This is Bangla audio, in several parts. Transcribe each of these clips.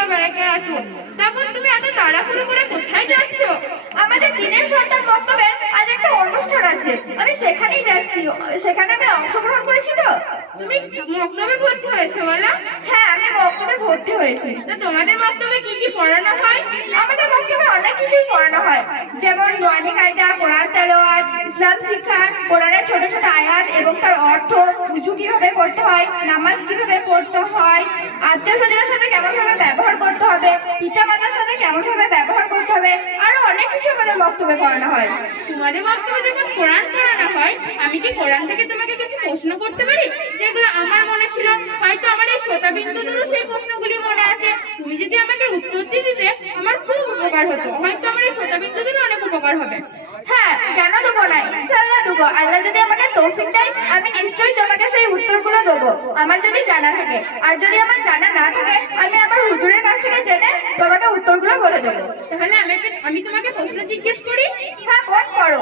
ওয়া বারাকাতুহু। তারপর তুমি এত তাড়াহুড়ো করে কোথায় যাচ্ছ? আমাদের দিনের সন্তান মক্তবের আজ একটা অনুষ্ঠান আছে, আমি সেখানেই যাচ্ছি। সেখানে আমি অংশগ্রহণ করেছি তো। তুমি মক্তবে ভর্তি হয়েছো বলো? হ্যাঁ, আমি মক্তবে ভর্তি হয়েছি। তা তোমাদের মক্তবে কি কি পড়ানো হয়? আমাদের মক্তবে অনেক কিছুই পড়ানো হয়, যেমন নুরানি কায়দা, কোরআন তেলাওয়াত, ইসলাম শিক্ষা, কোরআনের ছোট ছোট আয়াত এবং তার অর্থ, উযু কিভাবে করতে হয়, নামাজ কিভাবে পড়তে হয়, আত্মীয় স্বজনের সাথে কেমন ভাবে ব্যবহার করতে হবে, পিতা মাতার সাথে কেমন ভাবে ব্যবহার করতে হবে, আরো অনেক কিছু আমাদের মক্তবে পড়ানো হয়। তোমাদের মক্তবে যখন কোরআন পড়ানো হয়, আমি কি কোরআন থেকে তোমাকে কিছু প্রশ্ন করতে পারি যেগুলো আমার মনে ছিল? হয়তো আমার এই শ্রোতাবিন্দুদেরও সেই প্রশ্নগুলি মনে আছে। তুমি যদি আমাকে উত্তর দিতে আমার খুব উপকার হতো, হয়তো আমার এই শ্রোতাবিন্দুদেরও অনেক উপকার হবে। হ্যাঁ, কেন দেবো না, ইনশাআল্লাহ দেবো। আল্লাহ যদি আমাকে তৌফিক দেয় আমি নিশ্চয়ই তোমাকে সেই উত্তরগুলো দেবো, আমার যদি জানা থাকে। আর যদি আমার জানা না থাকে আমি আমার হুজুরের কাছ থেকে জেনে তোমাকে উত্তরগুলো বলে দেবো। তাহলে আমি তোমাকে প্রশ্ন জিজ্ঞেস করি? হ্যাঁ, করো।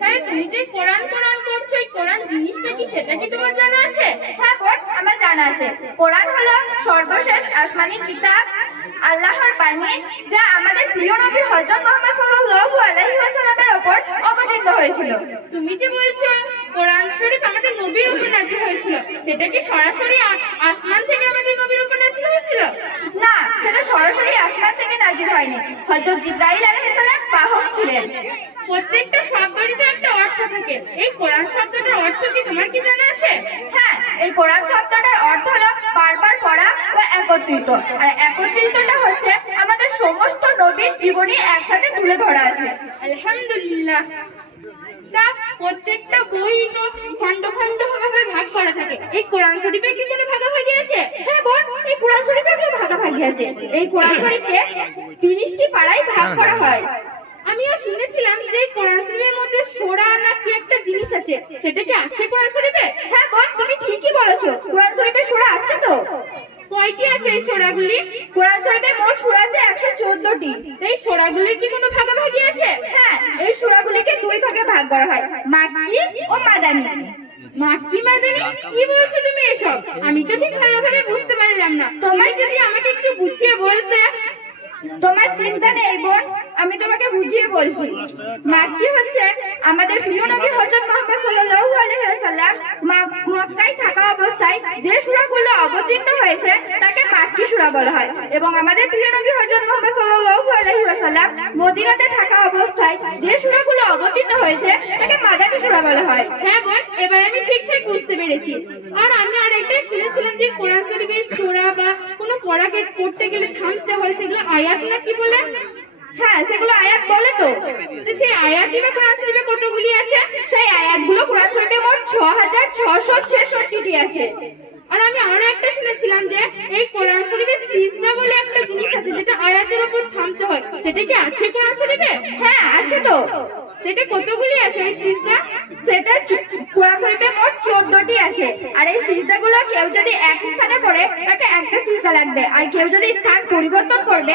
তাহলে তুমি যে কোরআন কোরআন করছো, এই কোরআন জিনিসটা কি সেটা কি তোমার জানা আছে? হ্যাঁ, আমার জানা আছে। কোরআন হলো সর্বশেষ আসমানি কিতাব, আল্লাহর বাণী, যা আমাদের প্রিয় নবী হযরত মুহাম্মদ সাল্লাল্লাহু আলাইহি ওয়াসাল্লামের উপর অবতীর্ণ হয়েছিল। তুমি যে বলছো কোরআন শরীফ আমাদের নবীর উপর নাযিল হয়েছিল, সেটা কি সরাসরি আসমান থেকে আমাদের নবীর উপর নাযিল হয়েছিল? না, সেটা সরাসরি আসমান থেকে নাযিল হয়নি। হযরত জিবরাইল আলাইহিস সালাম বাহক ছিলেন। প্রত্যেকটা শব্দেরই তো একটা অর্থ থাকে। এই কোরআন শব্দটার অর্থ কি তোমার কি জানা আছে? হ্যাঁ, এই কোরআন শব্দটার অর্থ হলো বারবার পড়া বা একত্রিত। আর একত্রিতটা হচ্ছে আমাদের সমস্ত নবীর জীবনী একসাথে তুলে ধরা আছে। আলহামদুলিল্লাহ। তা প্রত্যেকটা বই তো খন্ড খন্ড ভাবে ভাগ করা থাকে, এই কোরআন শরীফে কি কোনো ভাগাভাগি আছে? হ্যাঁ বোন, এই কোরআন শরীফে কি ভাগাভাগি আছে। এই কোরআন শরীফকে 30টি পাড়ায় ভাগ করা হয়। আমিও শুনেছিলাম যে কোরআন শরীফের মধ্যে সূরা না কি একটা জিনিস আছে, সেটা কি আছে কোরআন শরীফে? হ্যাঁ বোন, তুমি ঠিকই বলেছো, কোরআন শরীফে সূরা আছে তো। কয়টি আছে এই সূরাগুলি? কোরআন শরীফে মোট সূরা আছে 114টি। এই সূরাগুলির কি কোনো ভাগাভাগি আছে? হ্যাঁ, এই সূরাগুলিকে দুই ভাগে ভাগ করা হয়, মাক্কি ও মাদানী। মাক্কি মাদানী? কি বলছো তুমি এসব? আমি তো ঠিক ভালোভাবে বুঝতে পারলাম না, তুমি যদি আমাকে একটু বুঝিয়ে বলতে। তোমার চিন্তা নেই বোন, আমি তোমাকে বুঝিয়ে বলছি। মাক্কি হচ্ছে আমাদের প্রিয় নবী হযরত মুহাম্মদ সাল্লাল্লাহু আলাইহি ওয়াসাল্লাম মক্কায় থাকা অবস্থায় যে সূরাগুলো অবতীর্ণ হয়েছে তাকে মাক্কি সূরা বলা হয়। এবং আমাদের প্রিয় নবী হযরত মুহাম্মদ সাল্লাল্লাহু আলাইহি ওয়াসাল্লাম মদিনাতে থাকা অবস্থায় যে সূরাগুলো অবতীর্ণ হয়েছে তাকে মাদানী সূরা বলা হয়। হ্যাঁ বোন, এবার আমি ঠিকঠাক বুঝতে পেরেছি। আর আমি আরেকটা শুনেছিলাম যে কোরআন শরীফের সূরা বা কোনো পড়াকে পড়তে গেলে থামতে হয়, সেগুলো আয়াত না কি বলে? হ্যাঁ, সেগুলো আয়াত বলে তো। সেই আয়াতই বা কোরআন শরীফে কতগুলি আছে? সেই আয়াতগুলো কোরআন শরীফে মোট 6666টি আছে। আর আমি আরো একটা শুনেছিলাম যে এই কোরআন শরীফে সিজদা বলে একটা জিনিস আছে, যেটা আয়াতের উপর থামতে হয়, সেটা কি আছে কোরআন শরীফে? হ্যাঁ, আছে তো। সেটা কতগুলি আছে এই সিজদা? সেটা কোরআন শরীফে মোট 14টি আছে। আর এই সিজদাগুলো কেউ যদি এক স্থানে পড়ে তাকে একটা সিজদা লাগবে, আর কেউ যদি স্থান পরিবর্তন করবে,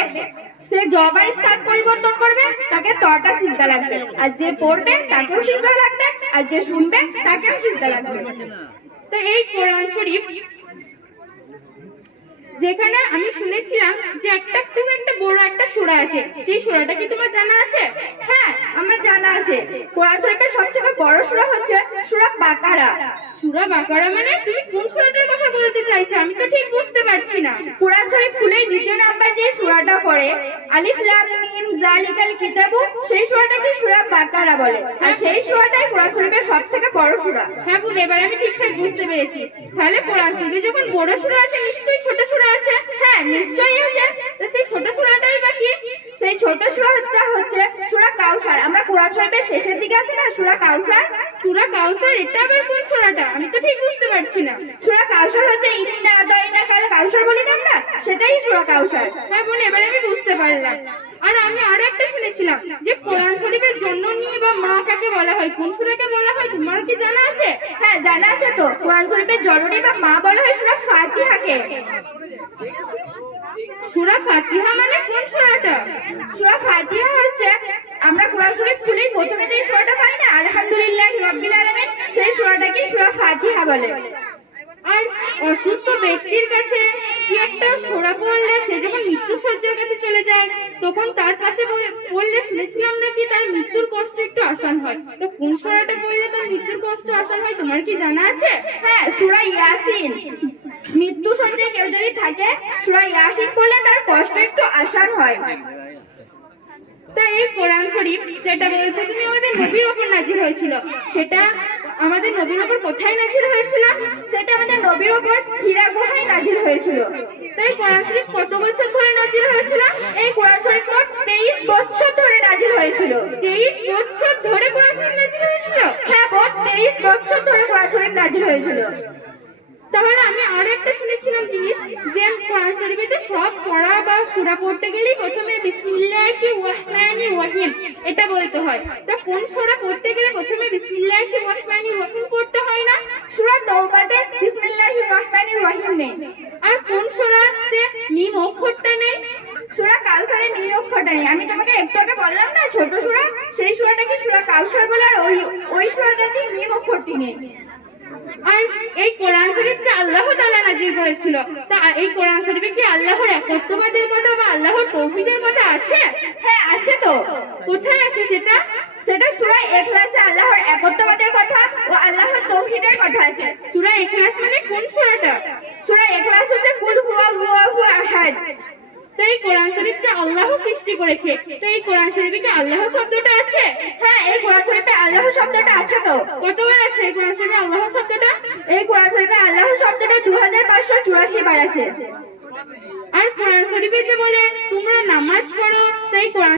সে যবার স্থান পরিবর্তন করবে তাকে 10টা সিজদা লাগবে। আর যে পড়বে তাকেও সিজদা লাগবে, আর যে শুনবে তাকেও সিজদা লাগবে। তো এই কোরআন শরীফ যেখানে আমি শুনেছিলাম যে একটা খুব একটা বড় একটা সূরা আছে, সেই সূরাটা কি তোমার জানা আছে? হ্যাঁ, আমার জানা আছে। কোরআন শরীফের সবথেকে বড় সূরা হচ্ছে সূরা বাকারা। সূরা বাকারা মানে তুমি কোন সূরাটার কথা বলতে চাইছো? আমি তো ঠিক বুঝতে পারছি না। কোরআন শরীফ খুলেই দ্বিতীয় নাম্বার যে সূরাটা পড়ে, আলিফ লাম মিম যালিকাল কিতাবু, সেই সূরাটাকে সূরা বাকারা বলে। আর সেই সূরাটাই কোরআন শরীফের সবথেকে বড় সূরা। হ্যাঁ বোন, এবার আমি ঠিকঠাক বুঝতে পেরেছি। তাহলে কোরআন শরীফে যখন বড় সূরা আছে, নিশ্চয়ই ছোট সূরা আছে? হ্যাঁ, নিশ্চয়ই আছে। তো সেই ছোট সূরাটাই বা কি? সেই ছোট সূরাটা হচ্ছে সূরা কাউসার। আমরা কোরআন শরীফের শেষের দিকে আছে না সূরা কাউসার। সূরা কাউসার এটা আবার কোন সূরাটা? আমি তো ঠিক বুঝতে পারছি না। সূরা কাউসার হচ্ছে ইন্না আতাইনা কাল কাউসার বলি না আমরা, সেটাই সূরা কাউসার। হ্যাঁ বোন, এবার আমি বুঝতে পারলাম। আর আমি আরো একটা শুনেছিলাম যে কোরআন শরীফের জননী বা মা কাকে বলা হয়, কোন সূরাকে বলা হয়, তোমার কি জানা আছে? হ্যাঁ, জানা আছে তো। কোরআন শরীফের জননী বা মা বলা হয় সূরা ফাতিহাকে। সূরা ফাতিহা মানে কোন সূরাটা? সূরা ফাতিহা হচ্ছে আমরা কোরআন শরীফ খুলেই প্রথমে যে সূরাটা পাই না, আলহামদুলিল্লাহি রাব্বিল আলামিন, সেই সূরাটাকে সূরা ফাতিহা বলে। আর অসুস্থ ব্যক্তির কাছে কি একটা সূরা পড়লে সে যখন মৃত্যুর তখন তার পাশে পড়লে শুনেছিলাম নাকি তার মৃত্যুর কষ্ট একটু আসান হয়। তো কোন সূরাটা পড়লে তার মৃত্যুর কষ্ট আসান হয় তোমার কি জানা আছে? হ্যাঁ, সূরা ইয়াসিন। মৃত্যু সজ্জায় কেউ যদি থাকে, সূরা ইয়াসিন পড়লে তার কষ্ট একটু আসান হয়। তা এই কোরআন শরীফ যেটা বলছে তুমি আমাদের নবীর ওপর নাজিল হয়েছিল, সেটা আমাদের নবীর ওপর কোথায় নাজিল হয়েছিল? সেটা আমাদের নবীর উপর হীরা গুহায় নাজিল হয়েছিল। তাই কোরআন শরীফ কত বছর ধরে নাজিল হয়েছিল? এই কোরআন শরীফ মোট 23 বছর ধরে নাজিল হয়েছিল। 23 বছর ধরে কোরআন শরীফ নাজিল হয়েছিল? হ্যাঁ, মোট 23 বছর ধরে কোরআন শরীফ নাজিল হয়েছিল। তাহলে আমি আরো একটা শুনেছিলাম জিনিস, যে কোরআন শরীফে সব পড়া বা সূরা পড়তে গেলেই প্রথমে বিসমিল্লাহির রহমানির রহিম এটা বলতে হয়। তা কোন সূরা পড়তে গেলে প্রথমে বিসমিল্লাহির রহমানির রহিম পড়তে হয় না? সূরা তাওবাতে বিসমিল্লাহির রহমানির রহিম নেই। আর কোন সূরাতে মিম অক্ষরটা নেই? সূরা কাউসারে মিম অক্ষরটা নেই। আমি তোমাকে একটু আগে বললাম না ছোট সূরা, সেই সূরাটাকে সূরা কাউসার বলে, আর ওই সূরাটাতে মিম অক্ষরটি নেই। আর এই কোরআন শরীফ যে আল্লাহ তাআলা নাজিল করেছিল, তা এই কোরআন শরীফে কি আল্লাহর একত্ববাদের কথা বা আল্লাহর তাওহীদের কথা আছে? হ্যাঁ, আছে তো। কোথায় আছে সেটা? সেটা সূরা ইখলাসে আল্লাহর একত্ববাদের কথা ও আল্লাহর তাওহীদের কথা আছে। সূরা ইখলাস মানে কোন সূরাটা? সূরা ইখলাস হচ্ছে কুল হুয়াল্লাহু আহাদ। তো এই কোরআন শরীফ যে আল্লাহ সৃষ্টি করেছে, তো এই কোরআন শরীফে কি আল্লাহ শব্দটা আছে? হ্যাঁ, এই কোরআন শরীফে আল্লাহ শব্দটা আছে তো। কতবার আছে এই কোরআন শরীফে আল্লাহ শব্দটা? এই কোরআন শরীফে আল্লাহ শব্দটা 2584 বার আছে। আর কোরআন শরীফে যে বলে তোমরা নামাজ পড়ো, তাই কোরআন